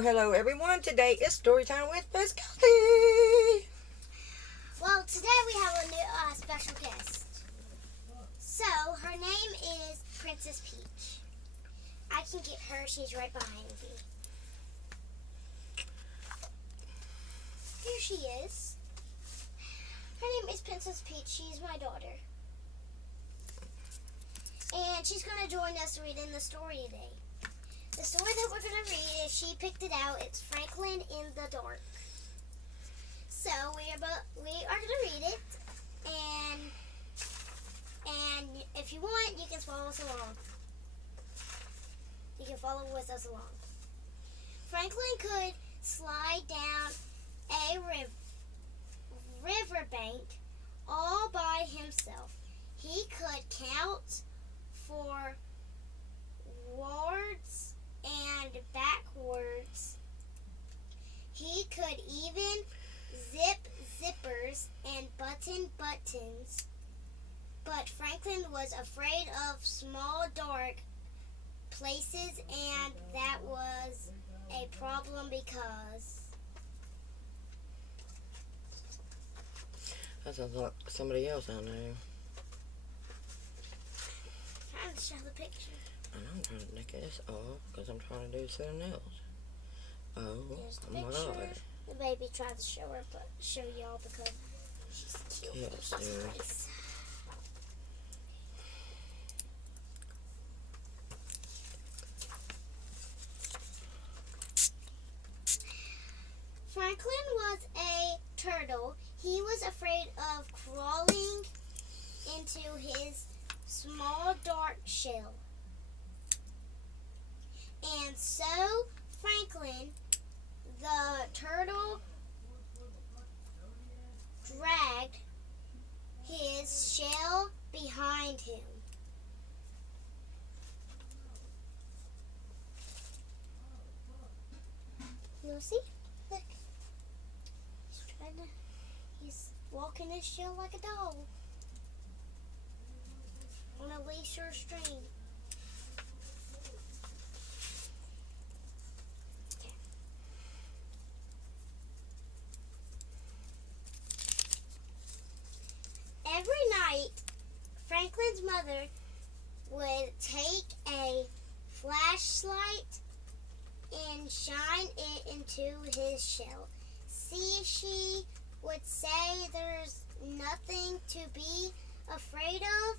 Hello everyone. Today is story time with Miss Kelsee. Well, today we have a new special guest. So, her name is Princess Peach. I can get her. She's right behind me. Here she is. Her name is Princess Peach. She's my daughter. And she's going to join us reading the story today. The story that we're going to read is she picked it out. It's Franklin in the Dark. So we are going to read it, and if you want, you can follow us along. You can follow with us along. Franklin could slide down a riverbank all by himself. He could count forwards and backwards. He could even zip zippers and button buttons. But Franklin was afraid of small dark places, and that was a problem because That sounds like somebody else I know. trying to show the picture. And I'm trying to take this off because I'm trying to do something else. Oh, There's the my picture. God. The baby tried to show her, but show y'all because she's cute. Yes, She's dear. nice. Franklin was a turtle. He was afraid of crawling into his small dark shell. And so Franklin, the turtle, dragged his shell behind him. You see? Look. He's walking his shell like a dog on a leash or a string. Every night, Franklin's mother would take a flashlight and shine it into his shell. See, she would say there's nothing to be afraid of.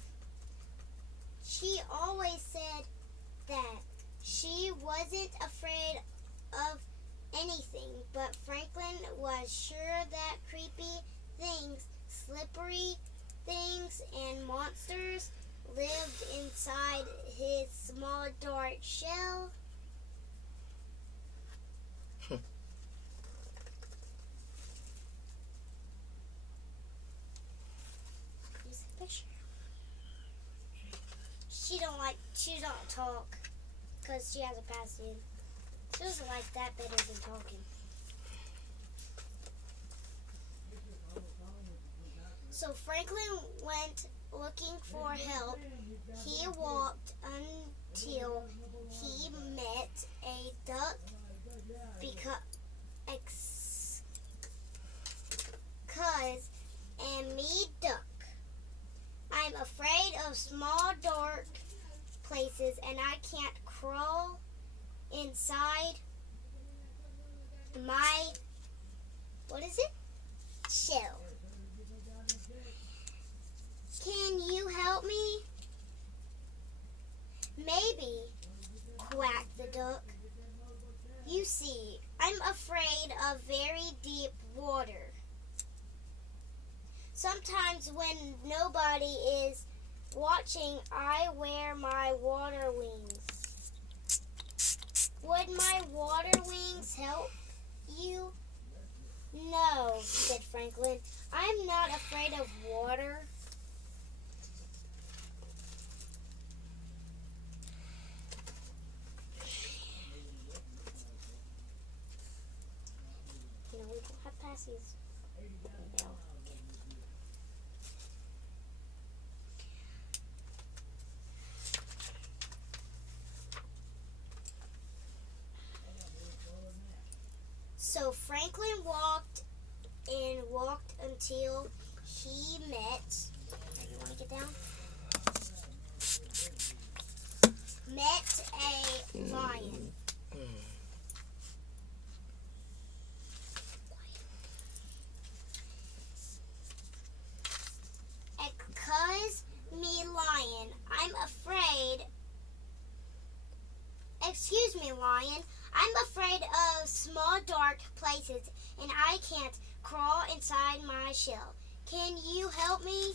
She always said that she wasn't afraid of anything, but Franklin was sure that creepy things, slippery things, and monsters lived inside his small dark shell. Here's the picture. She don't talk because she has a passing. She doesn't like that better than talking. So Franklin went looking for help. He walked until he met a duck cuz and me duck. I'm afraid of small dark places and I can't crawl inside my shell. Can you help me? Maybe, quacked the duck. You see, I'm afraid of very deep water. Sometimes when nobody is watching, I wear my water wings. Would my water wings help you? No, said Franklin. I'm not afraid of water. No, we don't have passies. No. So Franklin walked and walked until he met. Do you want to get down? Met a lion. Excuse me, lion. I'm afraid. Excuse me, lion. I'm afraid of small dark places and I can't crawl inside my shell. Can you help me?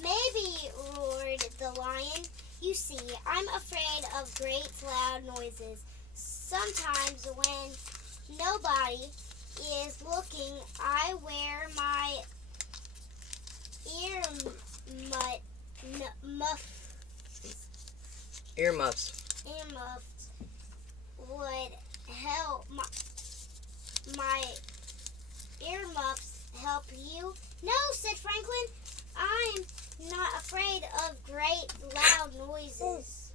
Maybe, roared the lion. You see, I'm afraid of great loud noises. Sometimes when nobody is looking, I wear my Earmuffs. Earmuffs would help my earmuffs help you? No, said Franklin. I'm not afraid of great loud noises.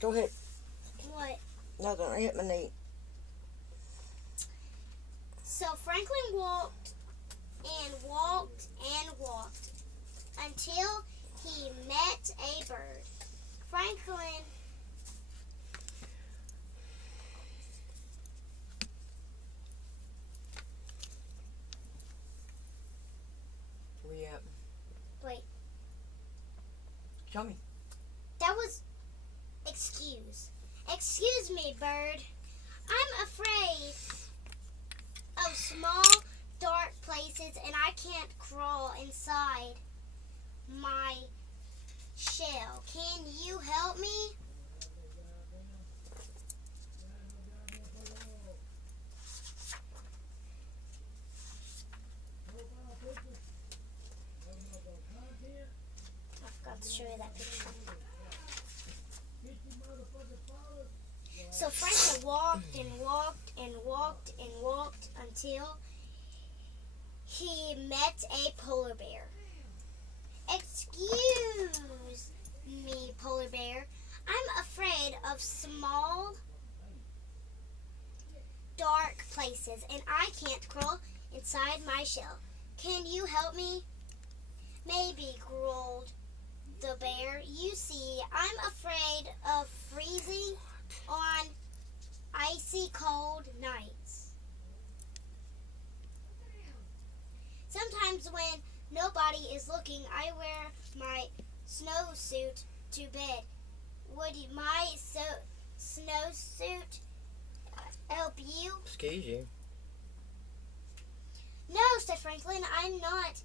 Go ahead. What? No, don't hit my knee. So Franklin walked and walked and walked until he met a bird. Franklin Where you at? Wait. Show me. That was excuse. Excuse me, bird. I'm afraid of small, dark places and I can't crawl inside my shell. Can you help me? I forgot to show you that picture. So Franklin walked and walked and walked and walked until he met a polar bear. Excuse me, polar bear. I'm afraid of small, dark places and I can't crawl inside my shell. Can you help me? Maybe, growled the bear. You see, I'm afraid of freezing on icy cold nights. Sometimes when nobody is looking, I wear my snowsuit to bed. Would my snowsuit help you? Excuse you. No, said Franklin. I'm not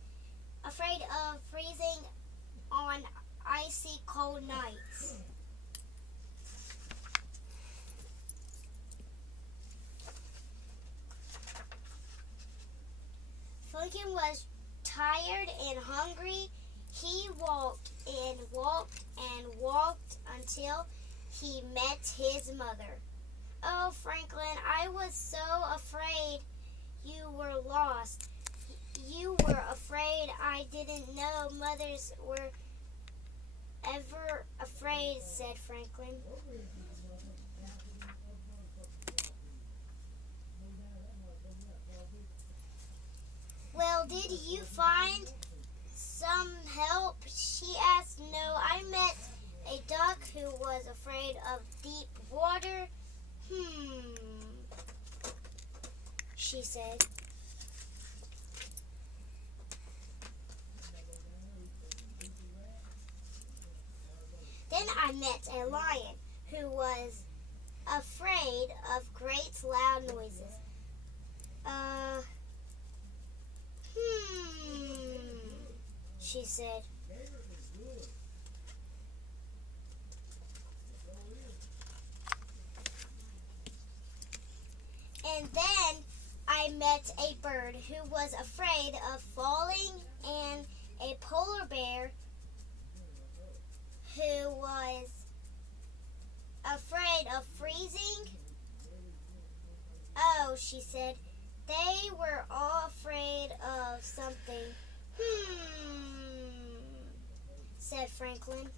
afraid of freezing on icy cold nights. Franklin was tired and hungry. He walked and walked and walked until he met his mother. Oh, Franklin, I was so afraid you were lost. You were afraid. I didn't know mothers were ever afraid, said Franklin. Well, did you find some help? She asked. No, I met a duck who was afraid of deep water. She said. Then I met a lion who was afraid of great loud noises. She said. And then I met a bird who was afraid of falling and a polar bear who was afraid of freezing. Oh, she said, they were all afraid of something. Said Franklin.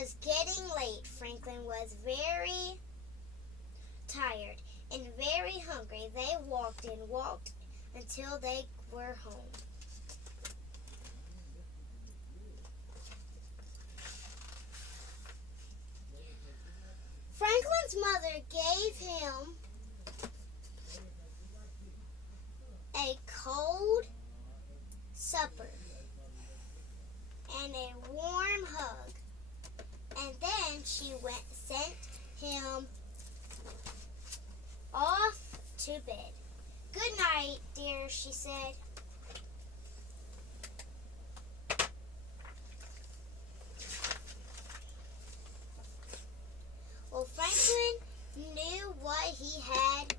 was getting late. Franklin was very tired and very hungry. They walked and walked until they were home. Franklin's mother gave him a cold supper and a warm hug, and then she sent him off to bed. "Good night, dear," she said. Well, Franklin knew what he had.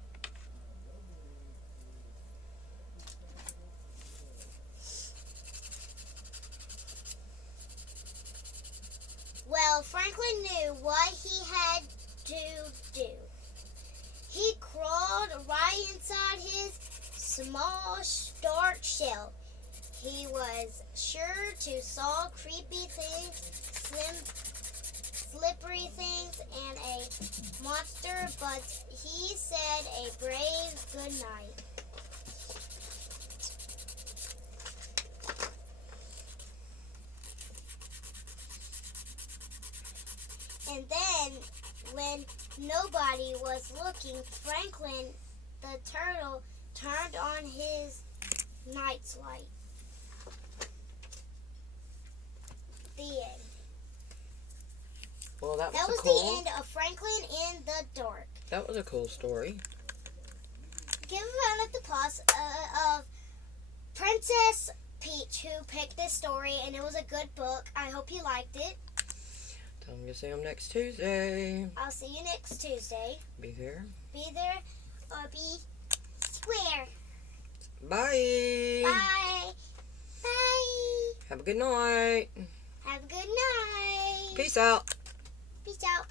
Franklin knew what he had to do. He crawled right inside his small dark shell. He was sure to saw creepy things, slippery things, and a monster, but he said a brave good night. And then, when nobody was looking, Franklin the turtle turned on his night's light. The end. Well, that was the end of Franklin in the Dark. That was a cool story. Give a round of applause of Princess Peach, who picked this story, and it was a good book. I hope you liked it. Tell them to see them next Tuesday. I'll see you next Tuesday. Be there. Be there or be square. Bye. Bye. Bye. Have a good night. Have a good night. Peace out. Peace out.